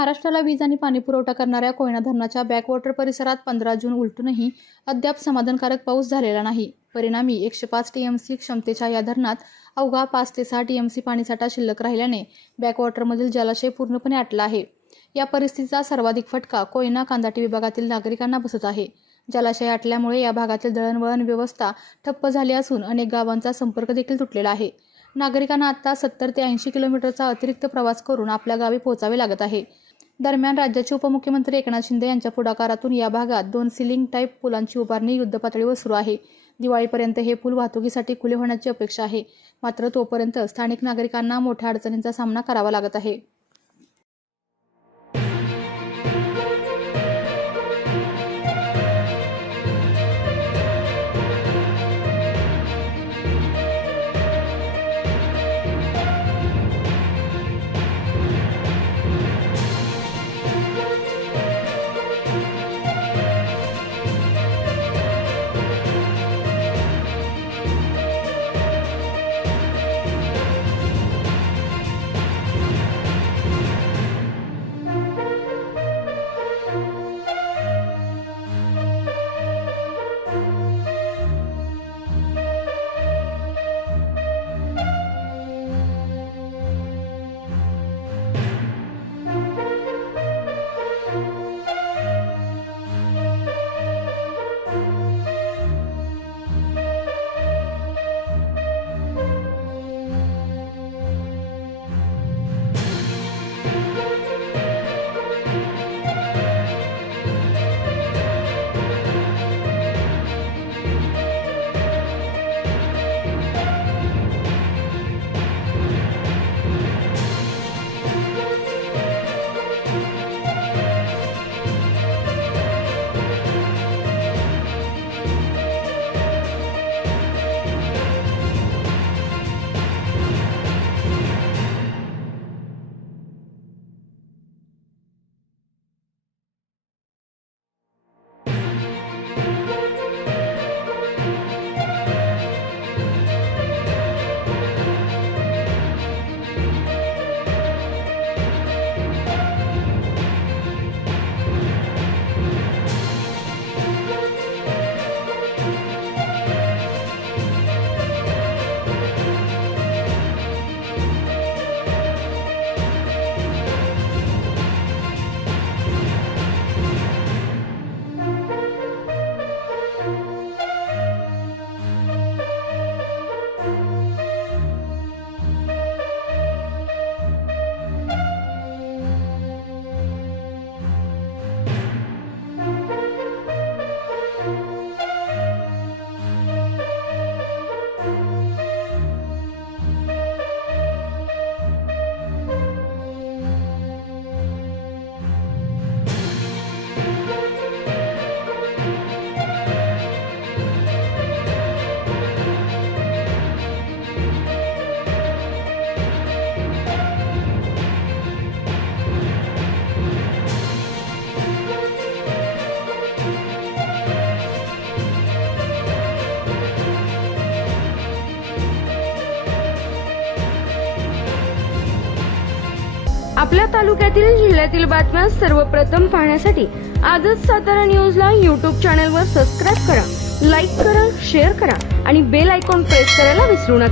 महाराष्ट्राला वीज आणि पाणी पुरवठा करणाऱ्या कोयना धरणाच्या बॅकवॉटर परिसरात 15 जून उलटूनही अद्याप समाधानकारक पाऊस झालेला नाही। परिणामी 105 टीएमसी क्षमतेच्या या धरणात अवघा 5 ते 6 टीएमसी पाणीसाठा शिल्लक राहिल्याने बॅकवॉटरमधील जलाशय पूर्णपणे आटला आहे। या परिस्थितीचा सर्वाधिक फटका कोयना कांदाटी विभागातील नागरिकांना बसत आहे। जलाशय आटल्यामुळे या भागातील दळणवळण व्यवस्था ठप्प झाली असून अनेक गावांचा संपर्क देखील तुटलेला आहे। नागरिकांना आता 70 ते 80 किलोमीटरचा अतिरिक्त प्रवास करून आपल्या गावी पोहोचावे लागत आहे। दरम्यान राज्याचे उपमुख्यमंत्री एकनाथ शिंदे यांच्या पुढाकारातून या भागात 2 सिलिंग टाईप पुलांची उभारणी युद्धपातळीवर सुरू आहे। दिवाळीपर्यंत हे पूल वाहतुकीसाठी खुले होण्याची अपेक्षा आहे। मात्र तोपर्यंत स्थानिक नागरिकांना मोठ्या अडचणींचा सामना करावा लागत आहे। आपल्या तालुक्यातील जिल्ह्यातील बातम्या सर्वप्रथम पाहण्यासाठी आजच सातारा न्यूजला YouTube चॅनलवर सबस्क्राइब करा, लाईक करा, शेअर करा आणि बेल आयकॉन प्रेस करायला विसरू नका।